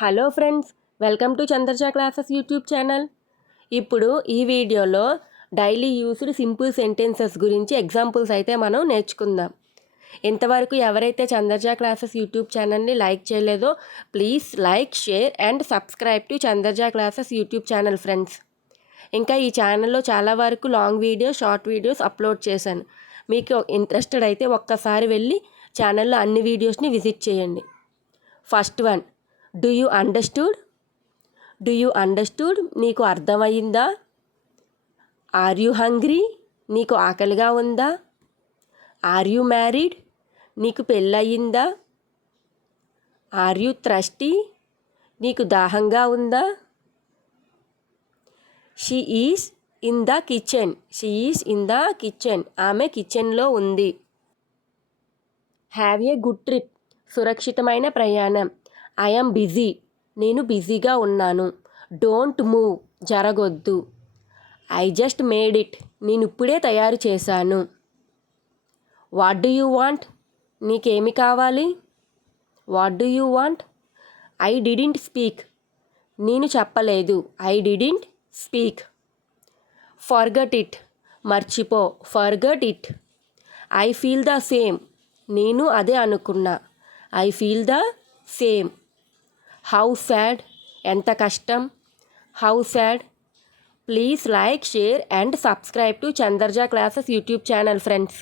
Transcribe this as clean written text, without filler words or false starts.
Hello friends, welcome to Chandraja classes YouTube channel. ఇప్పుడు ఈ వీడియోలో డైలీ యూస్డ్ సింపుల్ సెంటెన్సెస్ గురించి ఎగ్జాంపుల్స్ అయితే మనం నేర్చుకుందాం. ఇంతవరకు ఎవరైతే చంద్రజ క్లాసెస్ యూట్యూబ్ ఛానల్ని లైక్ చేయలేదో please like, share and subscribe to Chandraja classes YouTube channel friends. ఇంకా ఈ ఛానల్లో చాలా వరకు long videos, short videos upload చేశాను. మీకు ఇంట్రెస్టెడ్ అయితే ఒక్కసారి వెళ్ళి ఛానల్లో అన్ని వీడియోస్ని విజిట్ చేయండి. First one, do you understood? Do you understood నీకు అర్థమయ్యిందా? Are you hungry? నీకు ఆకలిగా ఉందా? Are you married? నీకు పెళ్ళయిందా? Are you thirsty? నీకు దాహంగా ఉందా? She is in the kitchen. She is in the kitchen. ఆమె కిచెన్లో ఉంది. Have a good trip. సురక్షితమైన ప్రయాణం. I am busy. నేను బిజీగా ఉన్నాను. Don't move. జరగొద్దు. I just made it. నేను ఇప్పుడే తయారు చేశాను. What do you want? నీకేమి కావాలి? What do you want? I didn't speak. నేను చెప్పలేదు. I didn't speak. Forget it. మర్చిపో. Forget it. I feel the same. నేను అదే అనుకున్నా. I feel the same. How sad. ఎంత కష్టం. How sad. Please like, share and subscribe to Chandraja classes YouTube channel friends.